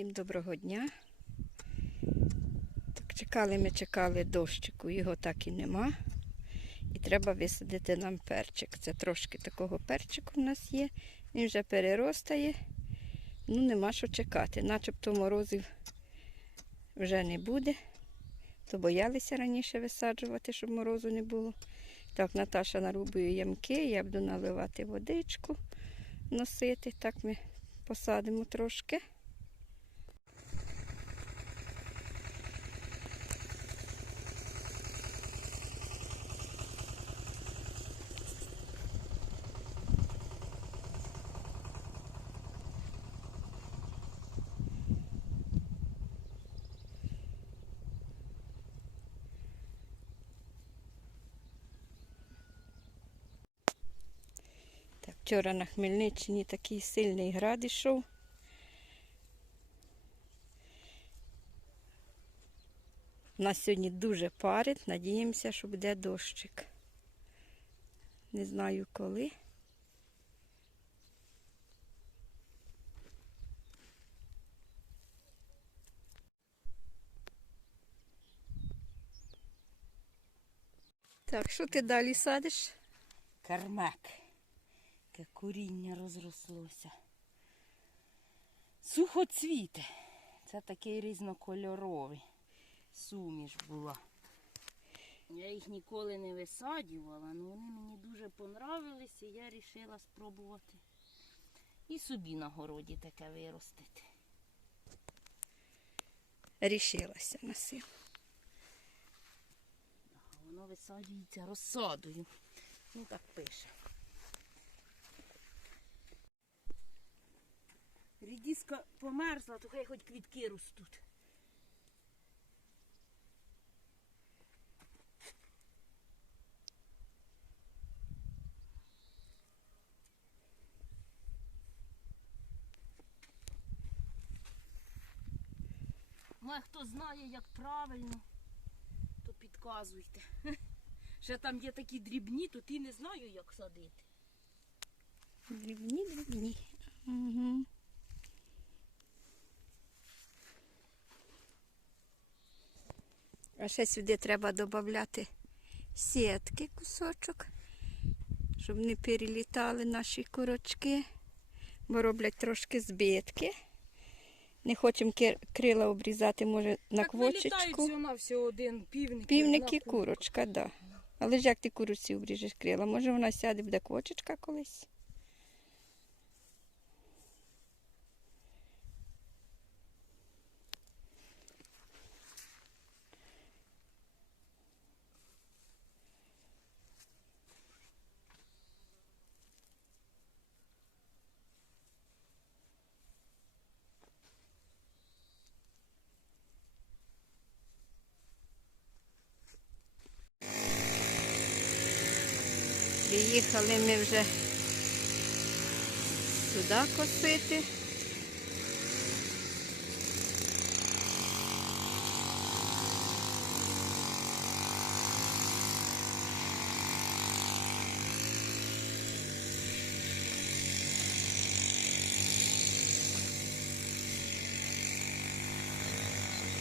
Всім доброго дня. Так, чекали ми, чекали дощику, його так і нема. І треба висадити нам перчик. Це трошки такого перчику в нас є. Він вже переростає. Ну, нема що чекати. Начебто морозів вже не буде. То боялися раніше висаджувати, щоб морозу не було. Так, Наташа нарубує ямки, я буду наливати водичку, носити. Так ми посадимо трошки. Вчора на Хмельниччині такий сильний град ішов. У нас сьогодні дуже парить, надіємося, що буде дощик. Не знаю коли. Так, що ти далі садиш? Кармак. Яке коріння розрослося. Сухоцвіти. Це такий різнокольоровий. Суміш була. Я їх ніколи не висаджувала, але вони мені дуже понравились і я вирішила спробувати і собі на городі таке виростити. Рішилася на силу. Воно висаджується розсадою. Ну так пише. Рідіска померзла, то хай хоч квітки ростуть. Ну, а хто знає, як правильно, то підказуйте. Ще там є такі дрібні, то ті не знаю, як садити. Дрібні, дрібні. Угу. А ще сюди треба додати сітки кусочок, щоб не перелітали наші курочки, бо роблять трошки збитки. Не хочемо крила обрізати, може, на квочечку. на все один півник. Півник і курочка, так. Да. Але ж як ти курочці обріжеш крила? Може вона сяде, буде квочечка колись? Приїхали ми вже сюди косити.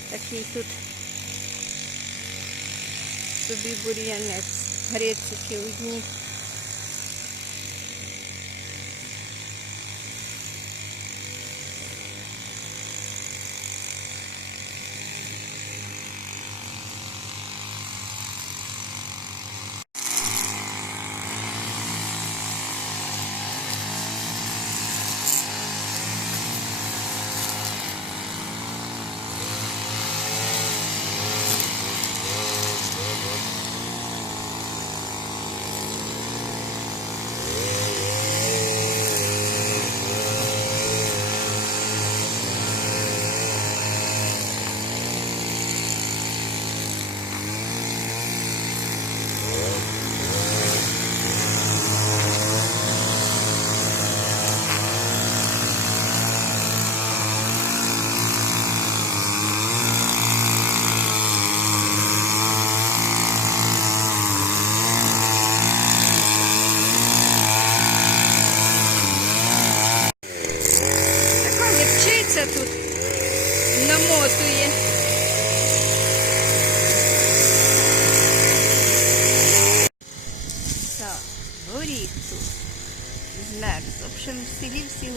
Такий тут собі бур'янець, грецики одні.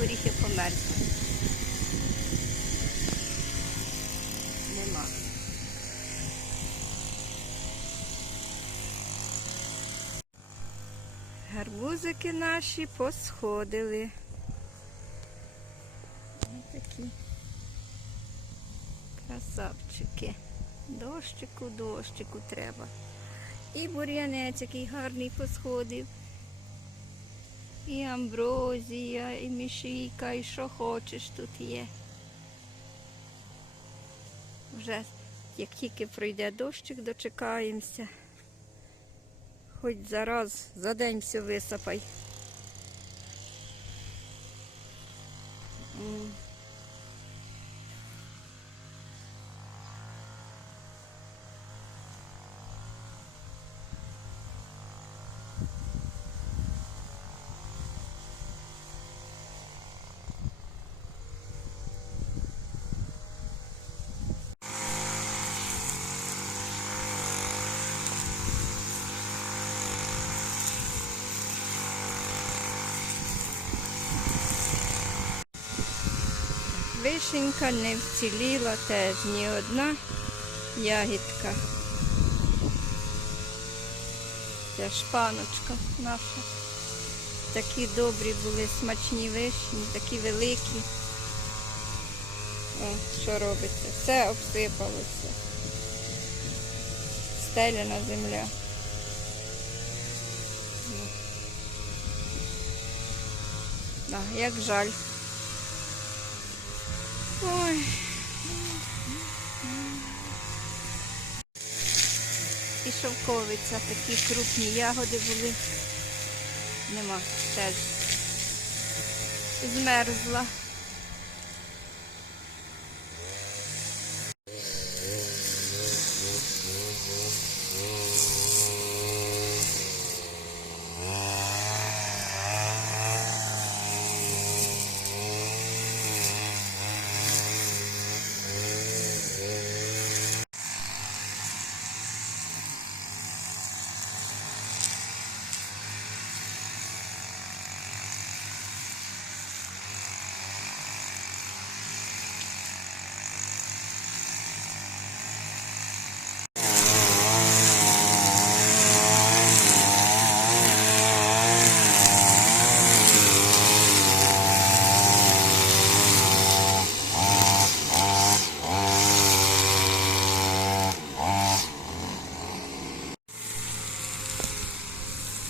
Горіхи померзли. Нема. Гарбузики наші посходили. Ось такі красавчики. Дощику, дощику треба. І бур'янець, який гарний посходив. І амброзія, і мішійка, і що хочеш тут є. Вже як тільки пройде дощик, дочекаємося. Хоч зараз за день все висипай. Вишенька не вціліла теж ні одна ягідка. Це шпаночка наша. Такі добрі були, смачні вишні, такі великі. О, що робиться? Все обсипалося. Стеляна земля. Ну. А, як жаль. Ой. І шовковиця, такі крупні ягоди були. Нема теж. Змерзла.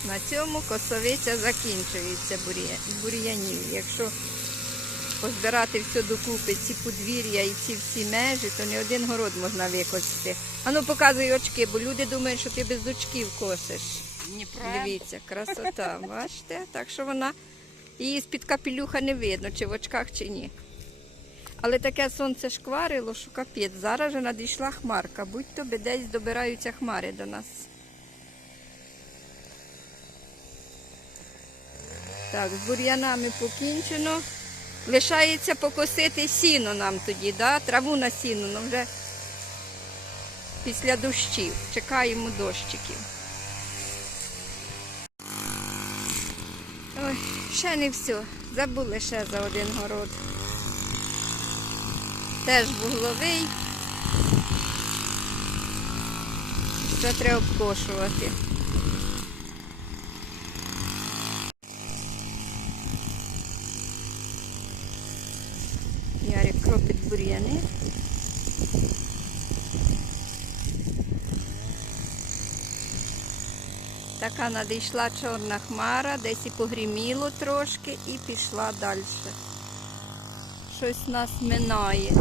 На цьому косовиця закінчується бур'янів. Якщо позбирати все докупи, ці подвір'я і ці всі межі, то не один город можна викосити. Ану показуй очки, бо люди думають, що ти без очків косиш. Дивіться, красота, бачите? Так що вона її з-під капелюха не видно, чи в очках, чи ні. Але таке сонце шкварило, що капець. Зараз же надійшла хмарка. Будь-то десь добираються хмари до нас. Так, з бур'янами покінчено. Лишається покосити сіно нам тоді, да? траву на сіно, ну вже після дощів. Чекаємо дощиків. Ой, ще не все. Забули ще за один город. Теж вугловий. Ще треба обкошувати. Кропить бур'яни. Така надійшла чорна хмара, десь і погріміло трошки і пішла далі. Щось нас минає.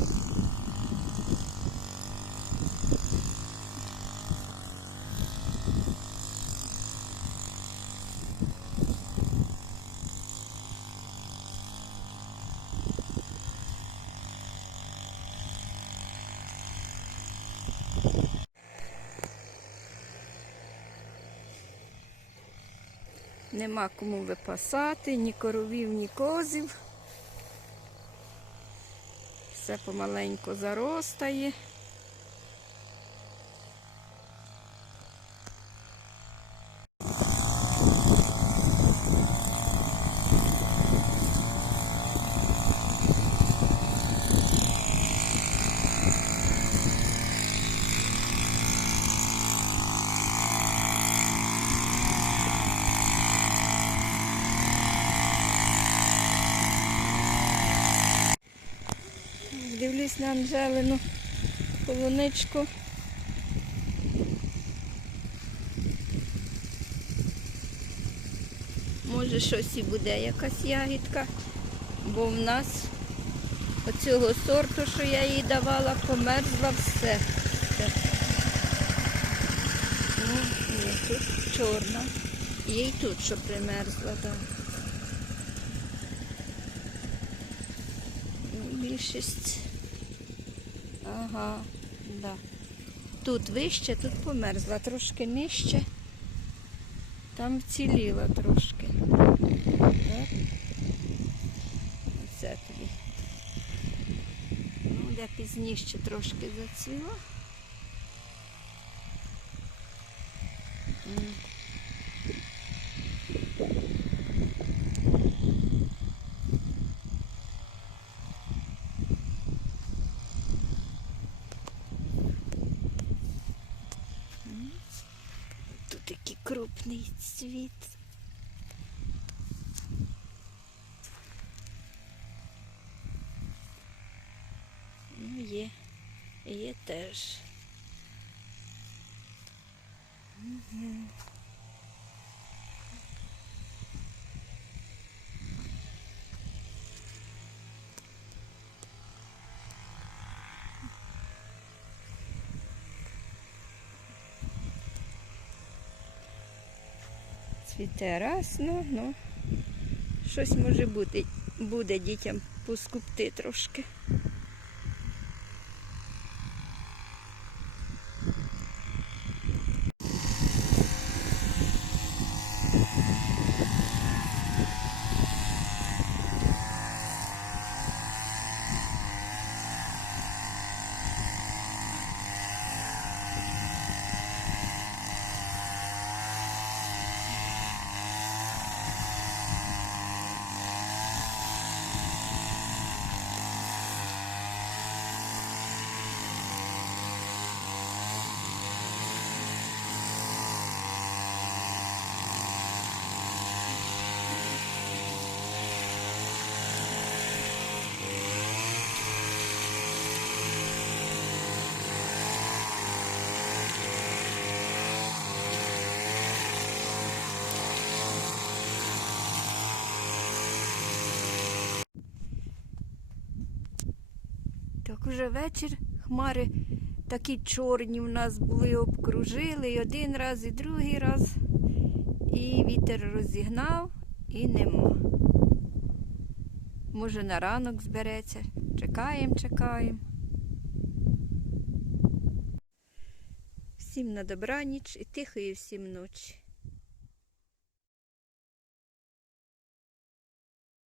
Нема кому випасати, ні коровів, ні козів. Все помаленько заростає. На Анжелину полуничку. Може щось і буде якась ягідка, бо в нас оцього сорту, що я їй давала, померзла все. Ну, ні, тут чорна. Є й тут, що примерзла, так. Ну, більшість. Ага, да. Тут вище, тут померзла, трошки нижче. Там вціліла трошки. Так. Оце тобі. Ну, де пізніше трошки зацвіла. М. Тут такий крупний цвіт. Ну, є. Є теж. Мгм. Цвіте расно, ну щось може бути, буде дітям поскупти трошки. Уже вечір. Хмари такі чорні в нас були, обкружили і один раз, і другий раз. І вітер розігнав і нема. Може на ранок збереться. Чекаємо, чекаємо. Всім на добраніч і тихої всім ночі.